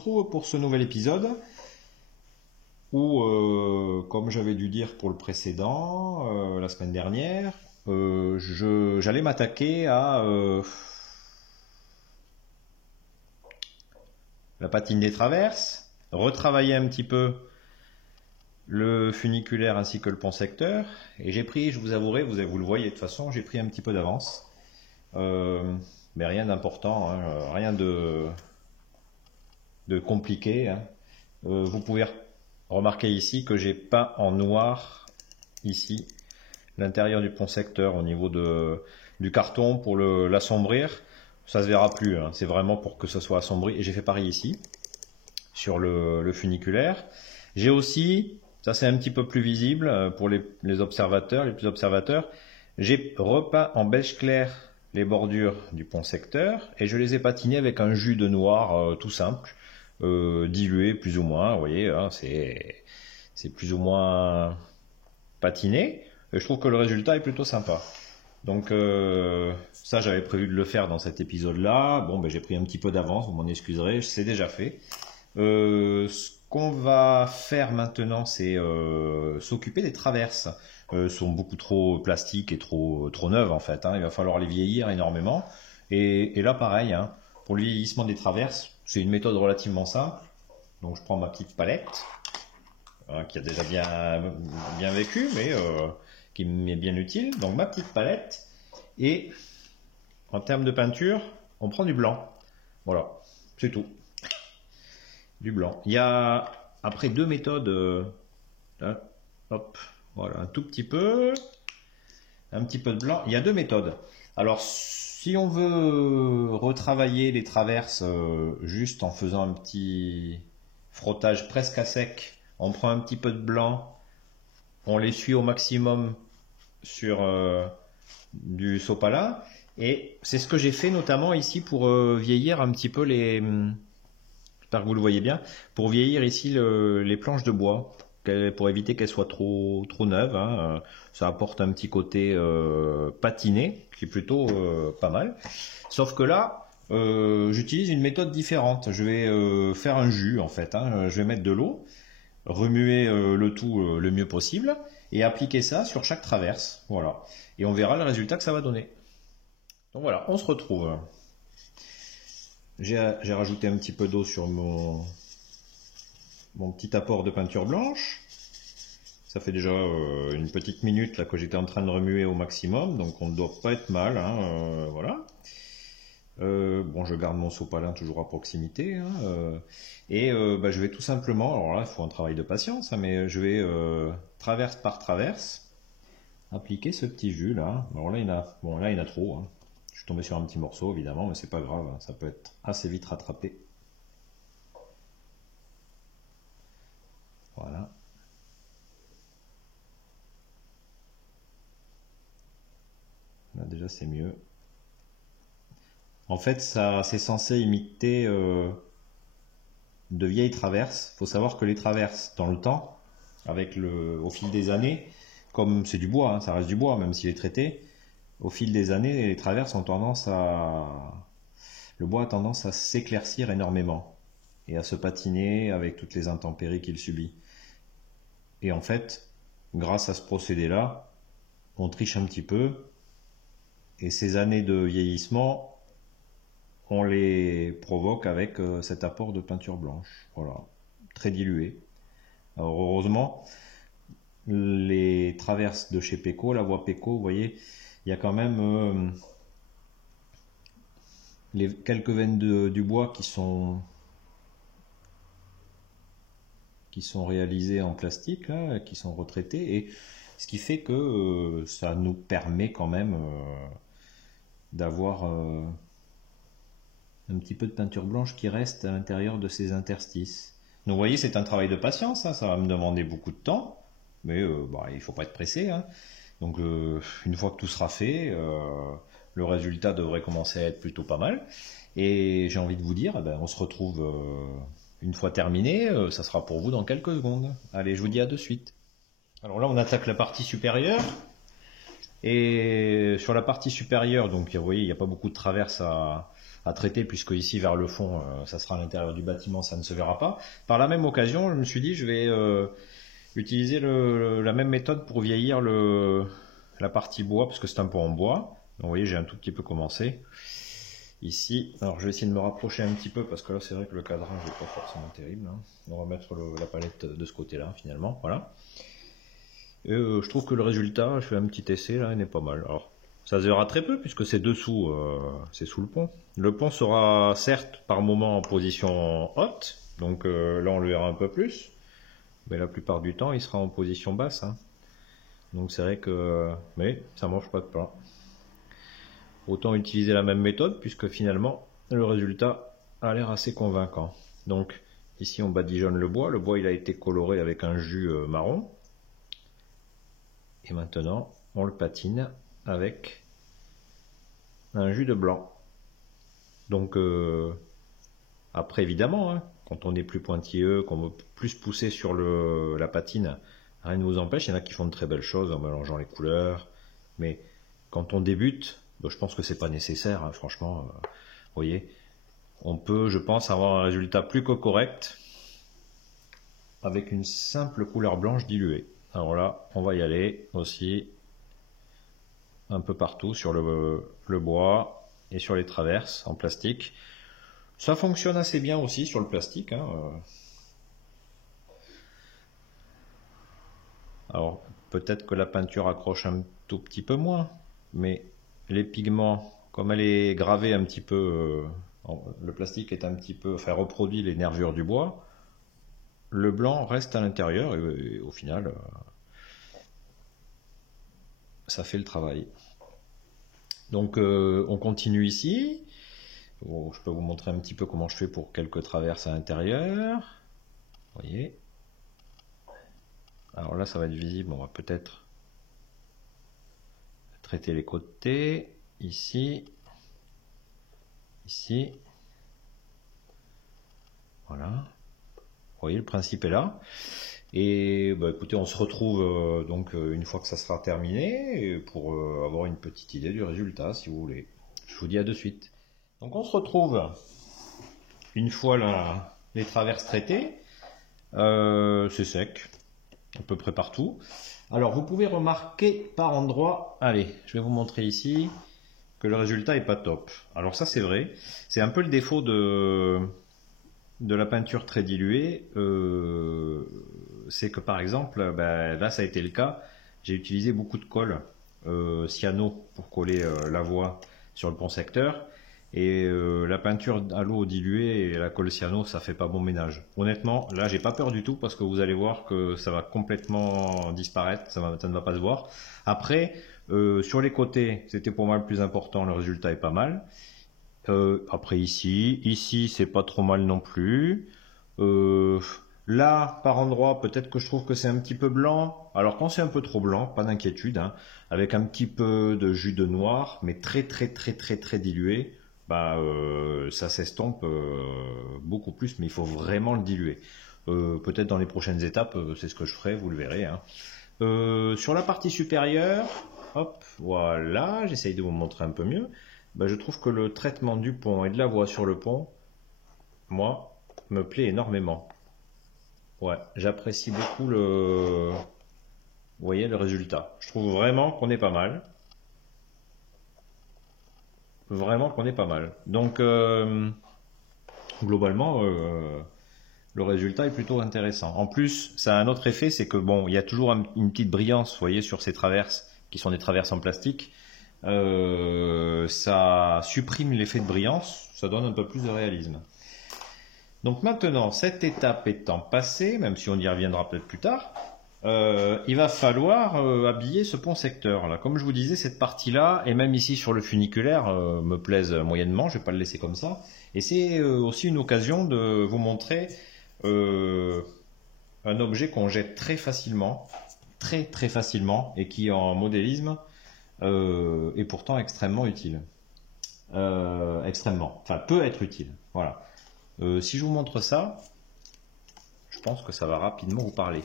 retrouve pour ce nouvel épisode où, comme j'avais dû dire pour le précédent, la semaine dernière, j'allais m'attaquer à la patine des traverses, retravailler un petit peu le funiculaire ainsi que le pont secteur. Et j'ai pris, je vous avouerai, vous le voyez de toute façon, j'ai pris un petit peu d'avance. Mais rien d'important, hein, rien de compliqué. Hein. Vous pouvez remarquer ici que j'ai peint en noir ici l'intérieur du pont secteur au niveau du carton pour l'assombrir. Ça se verra plus, hein. C'est vraiment pour que ce soit assombri. Et j'ai fait pareil ici sur le funiculaire. J'ai aussi, ça c'est un petit peu plus visible pour les observateurs, les plus observateurs, j'ai repeint en beige clair les bordures du pont secteur et je les ai patinés avec un jus de noir tout simple, dilué plus ou moins, vous voyez, hein, c'est plus ou moins patiné et je trouve que le résultat est plutôt sympa. Donc ça j'avais prévu de le faire dans cet épisode là, bon ben j'ai pris un petit peu d'avance, vous m'en excuserez, c'est déjà fait. Ce qu'on va faire maintenant c'est s'occuper des traverses. Sont beaucoup trop plastiques et trop neuves en fait, hein. Il va falloir les vieillir énormément et là pareil, hein, pour le vieillissement des traverses c'est une méthode relativement simple. Donc je prends ma petite palette hein, qui a déjà bien vécu mais qui m'est bien utile, donc ma petite palette, et en termes de peinture on prend du blanc, voilà, c'est tout, du blanc. Il y a après deux méthodes, là, hop, voilà, un tout petit peu, un petit peu de blanc. Il y a deux méthodes. Alors, si on veut retravailler les traverses juste en faisant un petit frottage presque à sec, on prend un petit peu de blanc, on l'essuie au maximum sur du sopalin. Et c'est ce que j'ai fait notamment ici pour vieillir un petit peu j'espère que vous le voyez bien, pour vieillir ici les planches de bois. Pour éviter qu'elles soient trop neuves, hein. Ça apporte un petit côté patiné qui est plutôt pas mal. Sauf que là, j'utilise une méthode différente. Je vais faire un jus en fait, hein. Je vais mettre de l'eau, remuer le tout le mieux possible et appliquer ça sur chaque traverse. Voilà. Et on verra le résultat que ça va donner. Donc voilà, on se retrouve. J'ai rajouté un petit peu d'eau sur mon petit apport de peinture blanche. Ça fait déjà une petite minute là que j'étais en train de remuer au maximum, donc on ne doit pas être mal, hein, voilà. Bon, je garde mon sopalin toujours à proximité, hein, et je vais tout simplement, alors là il faut un travail de patience, hein, mais je vais traverse par traverse appliquer ce petit jus là. Alors là il y en a trop, hein. Je suis tombé sur un petit morceau évidemment, mais c'est pas grave, hein, ça peut être assez vite rattrapé. Voilà. Là déjà c'est mieux. En fait ça c'est censé imiter de vieilles traverses. Il faut savoir que les traverses dans le temps, au fil des années, comme c'est du bois, hein, ça reste du bois même s'il est traité, au fil des années les traverses le bois a tendance à s'éclaircir énormément et à se patiner avec toutes les intempéries qu'il subit. Et en fait, grâce à ce procédé-là, on triche un petit peu. Et ces années de vieillissement, on les provoque avec cet apport de peinture blanche. Voilà, très dilué. Alors heureusement, les traverses de chez Peco, la voie Peco, vous voyez, il y a quand même quelques veines du bois qui sont réalisés en plastique, là, qui sont retraités, et ce qui fait que ça nous permet quand même d'avoir un petit peu de peinture blanche qui reste à l'intérieur de ces interstices. Donc vous voyez, c'est un travail de patience, hein, ça va me demander beaucoup de temps, mais il ne faut pas être pressé, hein. Donc une fois que tout sera fait, le résultat devrait commencer à être plutôt pas mal, et j'ai envie de vous dire, on se retrouve une fois terminé, ça sera pour vous dans quelques secondes. Allez, je vous dis à de suite. Alors là, on attaque la partie supérieure. Et sur la partie supérieure, donc vous voyez, il n'y a pas beaucoup de traverses à à traiter, puisque ici vers le fond, ça sera à l'intérieur du bâtiment, ça ne se verra pas. Par la même occasion, je me suis dit, je vais utiliser la même méthode pour vieillir la partie bois, parce que c'est un pont en bois. Donc vous voyez, j'ai un tout petit peu commencé ici. Alors je vais essayer de me rapprocher un petit peu, parce que là c'est vrai que le cadrage n'est pas forcément terrible, hein. On va mettre la palette de ce côté-là finalement, voilà. Et je trouve que le résultat, je fais un petit essai là, il n'est pas mal. Alors ça se verra très peu puisque c'est dessous, c'est sous le pont. Le pont sera certes par moment en position haute, donc là on le verra un peu plus, mais la plupart du temps il sera en position basse, hein. Donc c'est vrai que, mais ça mange pas de pain. Autant utiliser la même méthode puisque finalement le résultat a l'air assez convaincant. Donc ici on badigeonne le bois il a été coloré avec un jus marron. Et maintenant, on le patine avec un jus de blanc. Donc, après évidemment, hein, quand on est plus pointilleux, qu'on veut plus pousser sur la patine, rien ne vous empêche. Il y en a qui font de très belles choses en mélangeant les couleurs. Mais quand on débute, je pense que c'est pas nécessaire, hein, franchement. Vous voyez, on peut, je pense, avoir un résultat plus que correct avec une simple couleur blanche diluée. Alors là, on va y aller aussi un peu partout sur le bois et sur les traverses en plastique. Ça fonctionne assez bien aussi sur le plastique, hein. Alors peut-être que la peinture accroche un tout petit peu moins, mais les pigments, comme elle est gravée un petit peu, le plastique est un petit peu, enfin reproduit les nervures du bois, le blanc reste à l'intérieur et au final, ça fait le travail. Donc on continue ici. Bon, je peux vous montrer un petit peu comment je fais pour quelques traverses à l'intérieur. Vous voyez. Alors là, ça va être visible. On va peut-être traiter les côtés. Ici. Ici. Voilà. Vous voyez, le principe est là. Et bah, écoutez, on se retrouve donc une fois que ça sera terminé pour avoir une petite idée du résultat, si vous voulez. Je vous dis à de suite. Donc on se retrouve une fois les traverses traitées. C'est sec, à peu près partout. Alors vous pouvez remarquer par endroit, allez, je vais vous montrer ici, que le résultat est pas top. Alors ça c'est vrai, c'est un peu le défaut de la peinture très diluée. C'est que par exemple, là ça a été le cas, j'ai utilisé beaucoup de colle cyano pour coller la voie sur le pont secteur. Et la peinture à l'eau diluée et la colle cyano, ça fait pas bon ménage. Honnêtement, là j'ai pas peur du tout parce que vous allez voir que ça va complètement disparaître, ça ne va pas se voir. Après, sur les côtés, c'était pour moi le plus important, le résultat est pas mal. Après ici c'est pas trop mal non plus. Là, par endroit, peut-être que je trouve que c'est un petit peu blanc. Alors quand c'est un peu trop blanc, pas d'inquiétude, hein, avec un petit peu de jus de noir, mais très dilué. Ça s'estompe beaucoup plus, mais il faut vraiment le diluer. Peut-être dans les prochaines étapes, c'est ce que je ferai, vous le verrez, hein. Sur la partie supérieure, hop, voilà, j'essaye de vous montrer un peu mieux. Je trouve que le traitement du pont et de la voie sur le pont, moi, me plaît énormément. Ouais, j'apprécie beaucoup vous voyez, le résultat. Je trouve vraiment qu'on est pas mal. Vraiment qu'on est pas mal. Donc, globalement, le résultat est plutôt intéressant. En plus, ça a un autre effet, c'est que bon, il y a toujours une petite brillance, vous voyez, sur ces traverses, qui sont des traverses en plastique. Ça supprime l'effet de brillance, ça donne un peu plus de réalisme. Donc maintenant, cette étape étant passée, même si on y reviendra peut-être plus tard, il va falloir habiller ce pont secteur là. Comme je vous disais, cette partie là et même ici sur le funiculaire me plaisent moyennement, je vais pas le laisser comme ça, et c'est aussi une occasion de vous montrer un objet qu'on jette très facilement, très facilement, et qui en modélisme est pourtant extrêmement utile, extrêmement, enfin peut être utile, voilà. Si je vous montre ça, je pense que ça va rapidement vous parler.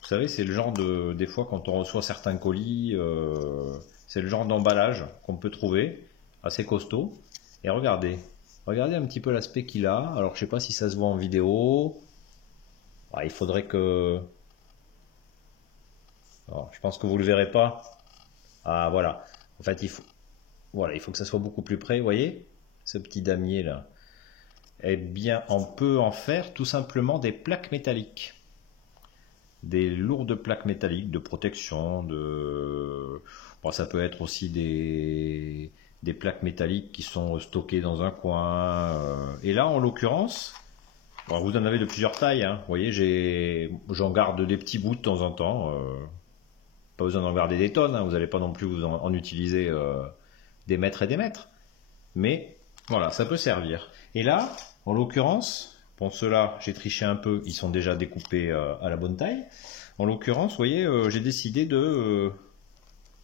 Vous savez, c'est le genre des fois quand on reçoit certains colis, c'est le genre d'emballage qu'on peut trouver, assez costaud. Et regardez. Regardez un petit peu l'aspect qu'il a. Alors je sais pas si ça se voit en vidéo. Ah, il faudrait que... Alors, je pense que vous le verrez pas. Ah voilà. En fait voilà, il faut que ça soit beaucoup plus près. Vous voyez ce petit damier là. Eh bien, on peut en faire tout simplement des plaques métalliques. Des lourdes plaques métalliques de protection. Bon, ça peut être aussi des plaques métalliques qui sont stockées dans un coin. Et là, en l'occurrence, bon, vous en avez de plusieurs tailles. Hein. Vous voyez, j'en garde des petits bouts de temps en temps. Pas besoin d'en garder des tonnes. Hein. Vous n'allez pas non plus en utiliser des mètres et des mètres. Mais voilà, ça peut servir. Et là, en l'occurrence, bon, ceux-là, j'ai triché un peu. Ils sont déjà découpés à la bonne taille. En l'occurrence, vous voyez, j'ai décidé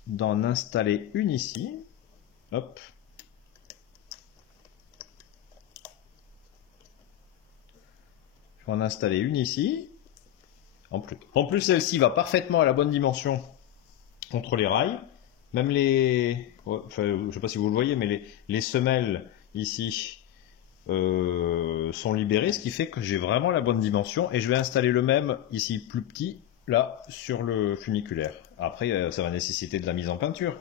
d'en installer une ici. Hop. Je vais en installer une ici. En plus celle-ci va parfaitement à la bonne dimension contre les rails. Même enfin, je ne sais pas si vous le voyez, mais les semelles ici sont libérées, ce qui fait que j'ai vraiment la bonne dimension. Et je vais installer le même ici plus petit, là, sur le funiculaire. Après, ça va nécessiter de la mise en peinture.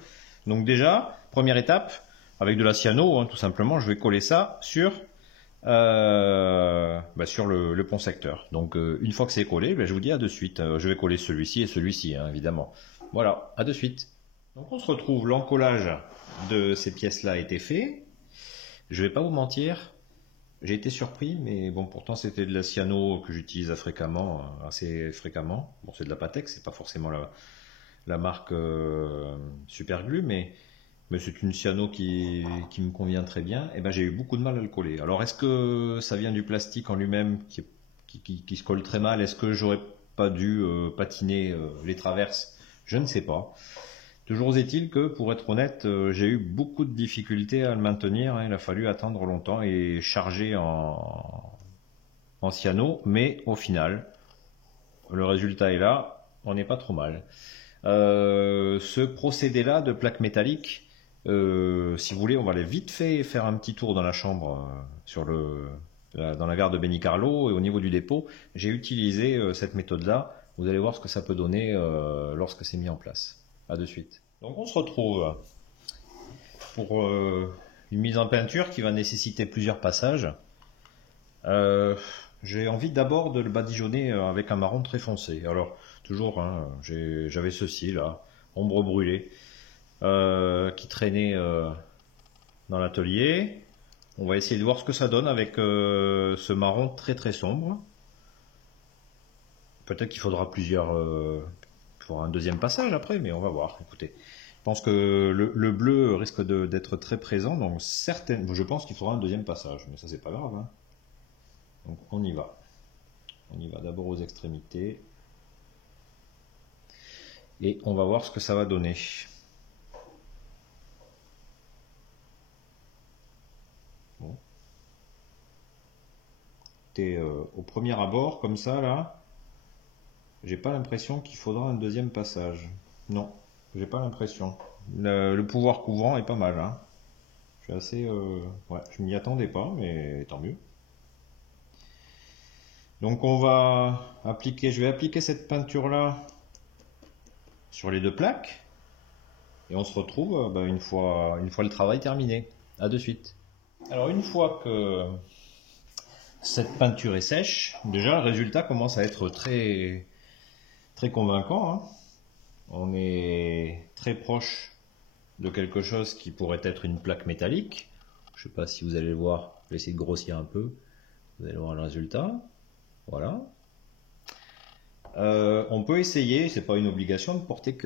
Donc déjà, première étape, avec de la cyano, hein, tout simplement, je vais coller ça sur le pont secteur. Donc une fois que c'est collé, je vous dis à de suite. Je vais coller celui-ci et celui-ci, hein, évidemment. Voilà, à de suite. Donc on se retrouve, l'encollage de ces pièces-là a été fait. Je vais pas vous mentir, j'ai été surpris, mais bon, pourtant c'était de la cyano que j'utilise assez fréquemment. Bon, c'est de la Patex, c'est pas forcément la marque Superglue, mais c'est une cyano qui me convient très bien. Et ben j'ai eu beaucoup de mal à le coller. Alors est-ce que ça vient du plastique en lui-même qui se colle très mal? Est-ce que j'aurais pas dû patiner les traverses? Je ne sais pas. Toujours est-il que, pour être honnête, j'ai eu beaucoup de difficultés à le maintenir. Hein. Il a fallu attendre longtemps et charger en cyano. Mais au final, le résultat est là. On n'est pas trop mal. Ce procédé-là de plaque métallique, si vous voulez, on va aller vite fait faire un petit tour dans la chambre dans la gare de Benicarló et au niveau du dépôt. J'ai utilisé cette méthode-là. Vous allez voir ce que ça peut donner lorsque c'est mis en place. À de suite. Donc on se retrouve pour une mise en peinture qui va nécessiter plusieurs passages. J'ai envie d'abord de le badigeonner avec un marron très foncé. Alors toujours, hein, j'avais ceci là, ombre brûlée, qui traînait dans l'atelier. On va essayer de voir ce que ça donne avec ce marron très très sombre. Peut-être qu'il faudra un deuxième passage après, mais on va voir. Écoutez, je pense que le bleu risque d'être très présent, donc je pense qu'il faudra un deuxième passage, mais ça c'est pas grave. Hein. Donc on y va. On y va d'abord aux extrémités. Et on va voir ce que ça va donner. Bon. Au premier abord, comme ça, là, j'ai pas l'impression qu'il faudra un deuxième passage. Non, j'ai pas l'impression. Le pouvoir couvrant est pas mal. Hein. Je suis assez... ouais, je m'y attendais pas, mais tant mieux. Donc je vais appliquer cette peinture-là sur les deux plaques. Et on se retrouve une fois le travail terminé. À de suite. Alors une fois que cette peinture est sèche, déjà le résultat commence à être très, très convaincant. Hein. On est très proche de quelque chose qui pourrait être une plaque métallique. Je ne sais pas si vous allez le voir, je vais essayer de grossir un peu. Vous allez voir le résultat. Voilà. On peut essayer, c'est pas une obligation d'apporter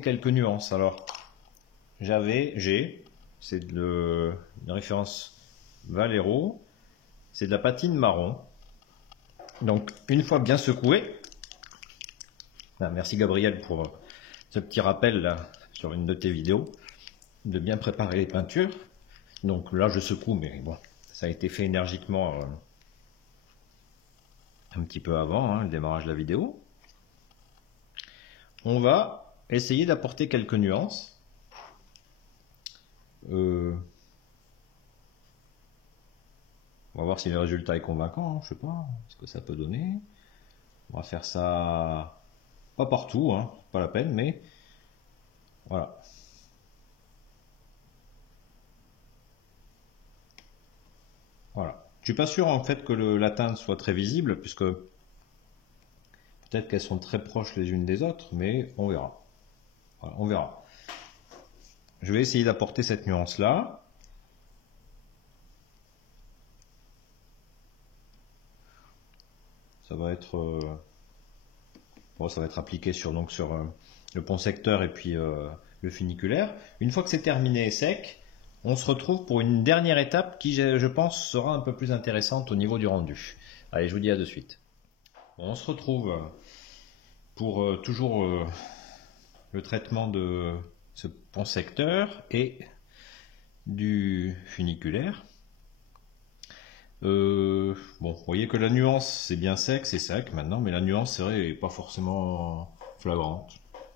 quelques nuances. Alors, c'est une référence Valero, c'est de la patine marron. Donc, une fois bien secoué, merci Gabriel pour ce petit rappel là sur une de tes vidéos, de bien préparer les peintures. Donc là, je secoue, mais bon, ça a été fait énergiquement un petit peu avant le démarrage de la vidéo. On va essayer d'apporter quelques nuances. On va voir si le résultat est convaincant, hein, je sais pas ce que ça peut donner. On va faire ça pas partout, hein, pas la peine, mais voilà. Voilà. Je suis pas sûr en fait que la teinte soit très visible, puisque peut-être qu'elles sont très proches les unes des autres, mais on verra. Voilà, on verra. Je vais essayer d'apporter cette nuance-là. Ça va être, bon, ça va être appliqué sur le pont secteur et puis le funiculaire. Une fois que c'est terminé et sec, on se retrouve pour une dernière étape qui, je pense, sera un peu plus intéressante au niveau du rendu. Allez, je vous dis à de suite. Bon, on se retrouve pour toujours le traitement de ce pont secteur et du funiculaire. Bon, vous voyez que la nuance c'est bien sec, c'est sec maintenant, mais la nuance c'est vrai n'est pas forcément flagrante.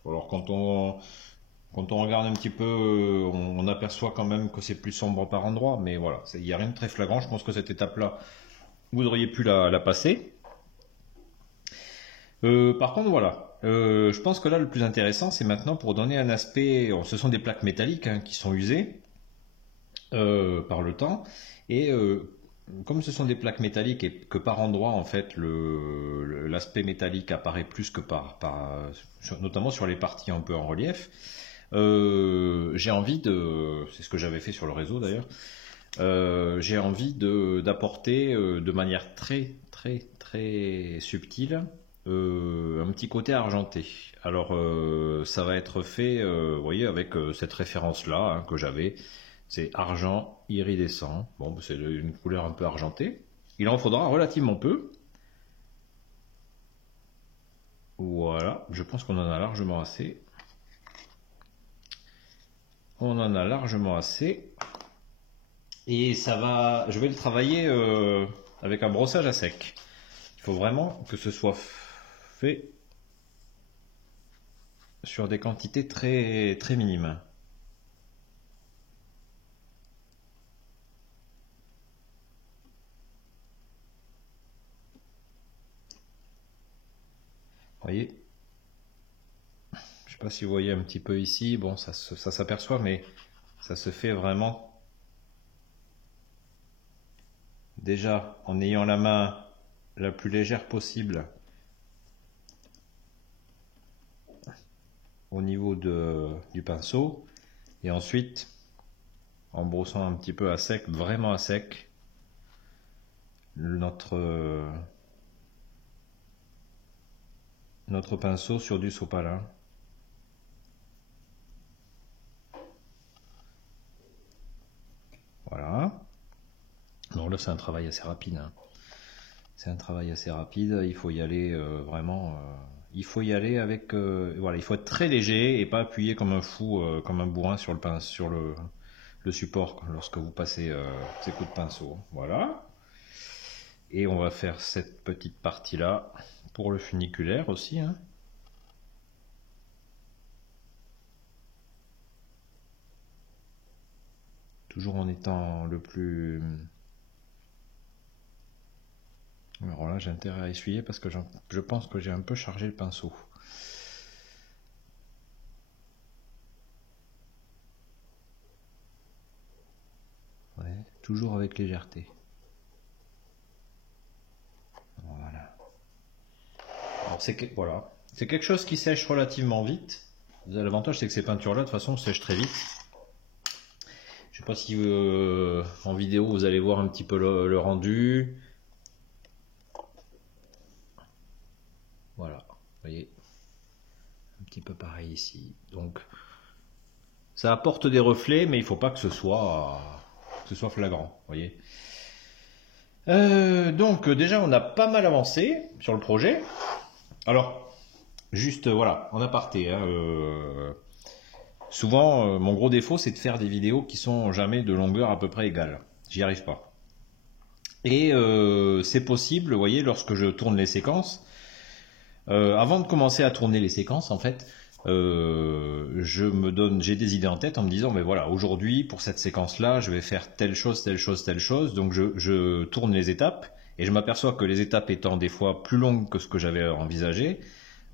Alors quand on regarde un petit peu, on aperçoit quand même que c'est plus sombre par endroit, mais voilà, il n'y a rien de très flagrant. Je pense que cette étape-là, vous auriez pu la passer. Par contre, voilà, je pense que là le plus intéressant c'est maintenant pour donner un aspect, ce sont des plaques métalliques hein, qui sont usées par le temps, et comme ce sont des plaques métalliques et que par endroit en fait l'aspect métallique apparaît plus que notamment sur les parties un peu en relief, j'ai envie c'est ce que j'avais fait sur le réseau d'ailleurs, j'ai envie d'apporter de manière très très très subtile un petit côté argenté. Alors ça va être fait, vous voyez, avec cette référence là hein, que j'avais. C'est argent iridescent. Bon, c'est une couleur un peu argentée. Il en faudra relativement peu. Voilà, je pense qu'on en a largement assez. On en a largement assez. Et ça va, je vais le travailler avec un brossage à sec. Il faut vraiment que ce soit fait sur des quantités très, très minimes. Vous voyez, je sais pas si vous voyez un petit peu ici, bon ça s'aperçoit, mais ça se fait vraiment déjà en ayant la main la plus légère possible au niveau du pinceau, et ensuite en brossant un petit peu à sec, vraiment à sec, notre pinceau sur du sopalin. Voilà. Non, là c'est un travail assez rapide. Hein. C'est un travail assez rapide. Il faut y aller vraiment. Il faut y aller avec. Voilà, il faut être très léger et pas appuyer comme un fou, comme un bourrin sur le support lorsque vous passez ces coups de pinceau. Voilà. Et on va faire cette petite partie là pour le funiculaire aussi. Hein. Toujours en étant le plus... Alors là j'ai intérêt à essuyer parce que je pense que j'ai un peu chargé le pinceau. Ouais, toujours avec légèreté. Voilà. Alors voilà. C'est quelque chose qui sèche relativement vite. L'avantage c'est que ces peintures là de toute façon sèchent très vite. Je sais pas si en vidéo vous allez voir un petit peu le rendu. Voilà, vous voyez, un petit peu pareil ici. Donc, ça apporte des reflets, mais il ne faut pas que ce soit flagrant, vous voyez. Donc, déjà, on a pas mal avancé sur le projet. Alors, juste, voilà, en aparté, hein, souvent, mon gros défaut, c'est de faire des vidéos qui sont jamais de longueur à peu près égale. J'y arrive pas. Et c'est possible, vous voyez, lorsque je tourne les séquences, avant de commencer à tourner les séquences, en fait, j'ai des idées en tête en me disant, mais voilà, aujourd'hui, pour cette séquence-là, je vais faire telle chose, telle chose, telle chose. Donc je tourne les étapes et je m'aperçois que les étapes étant des fois plus longues que ce que j'avais envisagé,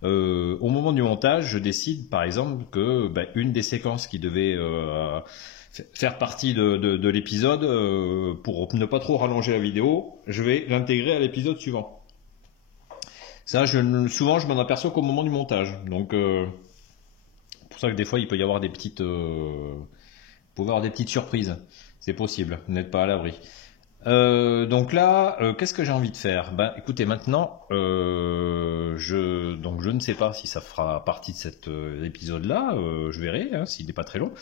au moment du montage, je décide par exemple que une des séquences qui devait faire partie de l'épisode, pour ne pas trop rallonger la vidéo, je vais l'intégrer à l'épisode suivant. Ça, souvent, je m'en aperçois qu'au moment du montage. Donc, pour ça que des fois, il peut y avoir des petites, surprises. C'est possible, vous n'êtes pas à l'abri. Donc là, qu'est-ce que j'ai envie de faire? Ben, écoutez, maintenant, donc je ne sais pas si ça fera partie de cet épisode-là. Je verrai, hein, s'il n'est pas très long.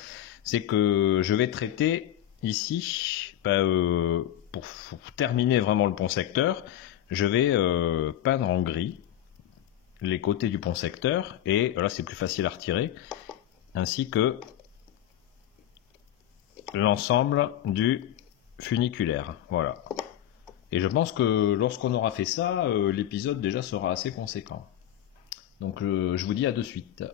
C'est que je vais traiter ici, pour terminer vraiment le pont secteur, je vais peindre en gris les côtés du pont secteur, et là c'est plus facile à retirer, ainsi que l'ensemble du funiculaire. Voilà. Et je pense que lorsqu'on aura fait ça, l'épisode déjà sera assez conséquent. Donc je vous dis à de suite.